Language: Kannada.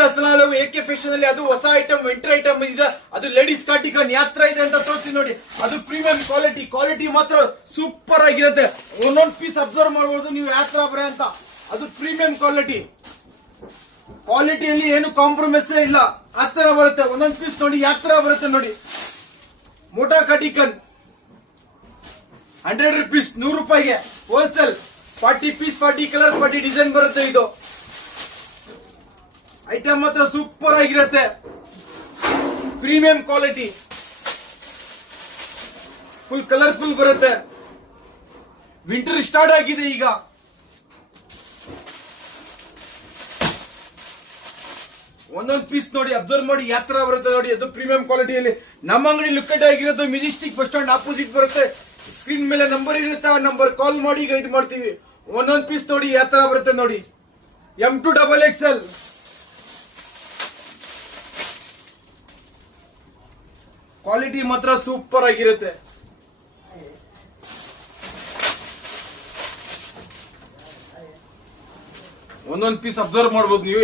ಮತ್ತೆ ಅಸಲಾಲು AK ಫ್ಯಾಷನ್ ಅಲ್ಲಿ ಅದು ಹೊಸ ಐಟಮ್ ವಿಂಟರ್ ಐಟಮ್ ಇದೆ. ಅದು ಲೇಡೀಸ್ ಕಾರ್ಟಿಕನ್ ಯಾತ್ರ ಇದೆ ಅಂತ ತೋರಿಸ್ತೀನಿ ನೋಡಿ. ಅದು ಪ್ರೀಮಿಯಂ ಕ್ವಾಲಿಟಿ ಮಾತ್ರ ಸೂಪರ್ ಆಗಿರುತ್ತೆ. ಒಂದೊಂದು ಪೀಸ್ ಅಬ್ಸರ್ವ್ ಮಾಡಬಹುದು ನೀವು ಯಾತ್ರ ಬರ ಅಂತ. ಅದು ಪ್ರೀಮಿಯಂ ಕ್ವಾಲಿಟಿಯಲ್ಲಿ ಏನು ಕಾಂಪ್ರಮೈಸ್ ಇಲ್ಲ. ಆ ತರ ಬರುತ್ತೆ. ಒಂದೊಂದು ಪೀಸ್ ನೋಡಿ ಯಾತ್ರ ಬರುತ್ತೆ ನೋಡಿ. ಮೋಟಾ ಕಾರ್ಟಿಕನ್ 100 rupees 100 ರೂಪಾಯಿಗೆ ಹೋಲ್ಸೇಲ್. 40 ಪೀಸ್ 40 ಕಲರ್ 40 ಡಿಸೈನ್ ಬರುತ್ತೆ. ಇದು ಐಟಮ್ ಮಾತ್ರ ಸೂಪರ್ ಆಗಿರುತ್ತೆ. ಪ್ರೀಮಿಯಂ ಕ್ವಾಲಿಟಿ ಫುಲ್ ಕಲರ್ಫುಲ್ ಬರುತ್ತೆ. ವಿಂಟರ್ ಸ್ಟಾರ್ಟ್ ಆಗಿದೆ ಈಗ. ಒಂದೊಂದು ಪೀಸ್ ನೋಡಿ ಅಬ್ಸರ್ವ್ ಮಾಡಿ ಯಾತ್ರ ಬರುತ್ತೆ ನೋಡಿ. ಅದು ಪ್ರೀಮಿಯಂ ಕ್ವಾಲಿಟಿಯಲ್ಲಿ ನಮ್ಮ ಅಂಗಡಿ ಲೊಕೇಟ್ ಆಗಿರೋದು ಮೆಜೆಸ್ಟಿಕ್ ಬಸ್ ಸ್ಟಾಂಡ್ ಆಪೋಸಿಟ್ ಬರುತ್ತೆ. ಸ್ಕ್ರೀನ್ ಮೇಲೆ ನಂಬರ್ ಇರುತ್ತೆ. ಆ ನಂಬರ್ ಕಾಲ್ ಮಾಡಿ ಗೈಡ್ ಮಾಡ್ತೀವಿ. ಒಂದೊಂದು ಪೀಸ್ ನೋಡಿ ಯಾತ್ರ ಬರುತ್ತೆ ನೋಡಿ. M2 XXL ಕ್ವಾಲಿಟಿ ಮಾತ್ರ ಸೂಪರ್ ಆಗಿರುತ್ತೆ. ಒಂದೊಂದು ಪೀಸ್ ಅಬ್ಸರ್ವ್ ಮಾಡಬಹುದು ನೀವು.